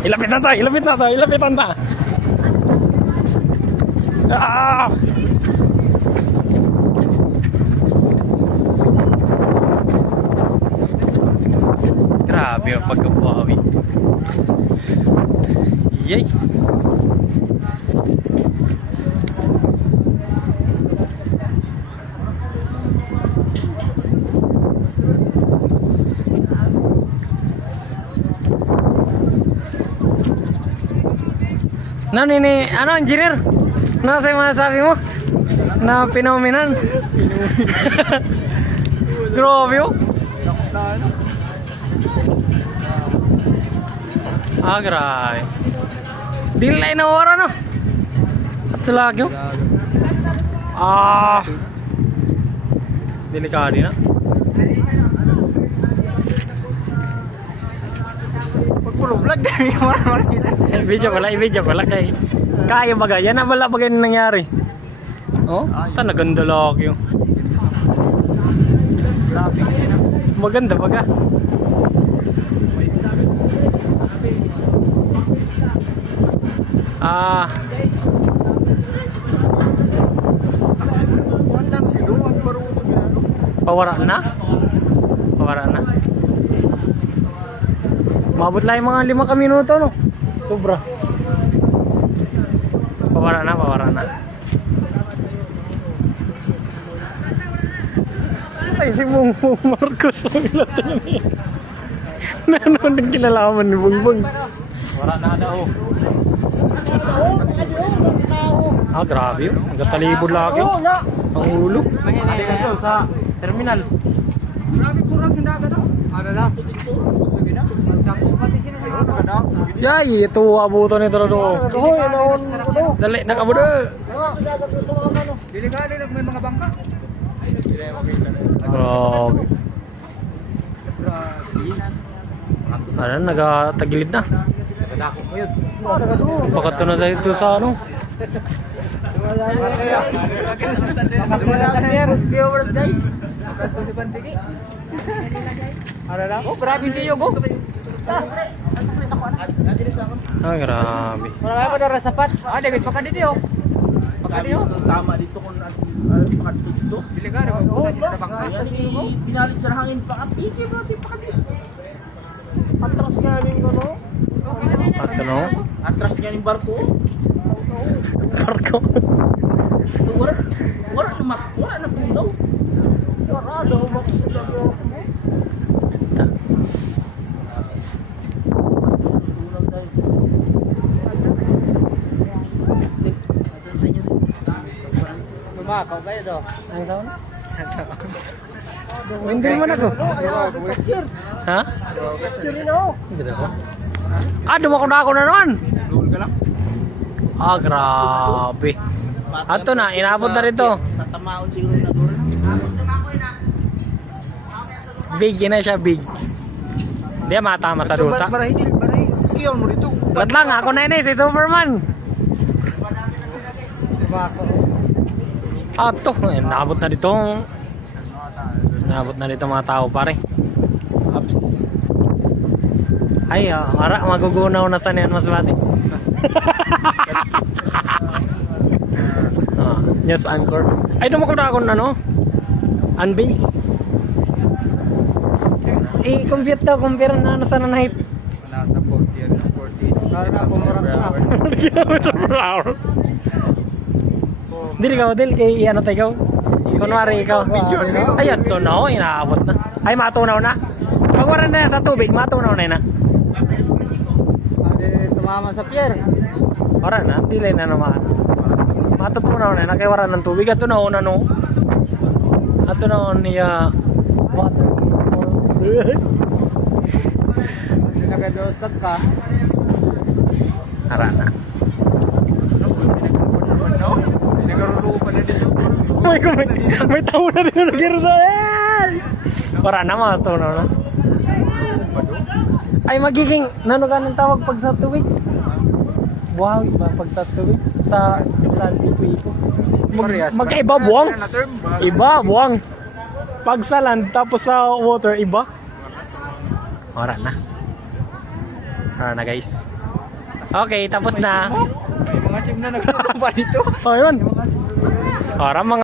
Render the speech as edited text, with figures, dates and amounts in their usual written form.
Ilapit na tayo, ilapit na tayo, ilapitan na. Ah! Grabe ang pagkabuhawi. Yay! Ano, engineer? Ano sa masasabi mo? Na phenomenon? Grabe oh. Grabe. Dilay na oras no? At lagi oh. Delikado na. Pagpulong vlog dahil yung marami kita. Video ko lang kay kaya bagay. Yan na wala bagay na nangyari. Oh, naganda laki yun. Maganda baga. Pawara na. Mabot lang yung mga 5 minuto no. Sobra. Pawara na. Ay si Bongbong Marcos ang ilatin niya. Nanoon din kilalaman ni Bongbong. Wala na daw. Grabe yun. Nagkatalibod lagi yun. Ang ulo. Nangyayari sa terminal. Grabe kurang sindaga daw. Ano na? Yay, ito abuto nito na doon. Dali, nakabudo. Delikado lang may mga bangka. Grabe. Ano, nagatagilid na. Pagkat na tayo ito sa ano. Viewers guys. Ano lang? Oh, grabe tiyo go. Grabe. Wala pa dara sapat. David pa kadidi oh. Pagkadiyo. Tama dito kung pakatid dito. Delikado oh. Yan dinalit sa hangin pakatid pakatid. Atras nga ning ano. At ano? Atras nga ning barko. Barko. Wala na tunaw. Wala daw maksuda ko. Makaw kayo daw. Ang taon? Hindi mo na ko. Ha? Hindi na ko. Dumako na ako na naman. Dul ka lang. Grabe. Ato na, inabot na rito. Tatamaon siguro na dul. Big, yun na siya, big. Hindi matama sa duta. Baray. Kiyaw mo dito. Ba't lang, ako na yun si Superman. Ato, naabot na dito. Naabot na dito mga tao pare. Ups. Ay, magugunaw na sa niyan mas mati. Yes, anchor. Ay, dumako na ako na no? Unbase. Compute daw, compare na ano sana na hit. Nasa 40. Para na pumurang na. Kilometer per hour. Dili ka, kay ano tayo. Kunwari ikaw. Ayan, tunaw, inaabot na. Ay, matunaw na. Pag wala na sa tubig, matunaw na yun na. Tumama sa pier. Wala na, dili na naman. Matutunaw na yun, kaya wala ng tubig. At tunaw na no. At tunaw niya water. Nagadosap ka. Hara na. May tao na rin na Jerusalem. Para na matunaw na. Ay magiging nano ka ng tawag pag sa tuwig? Wow, iba pag sa tuwig sa land iko. Magkaiba buwang. Iba buwang. Pag sa land tapos sa water iba. Ora na. Ora na guys. Okay, tapos na. May mga sim na naglalaro pa dito. Oh, yun. Para mga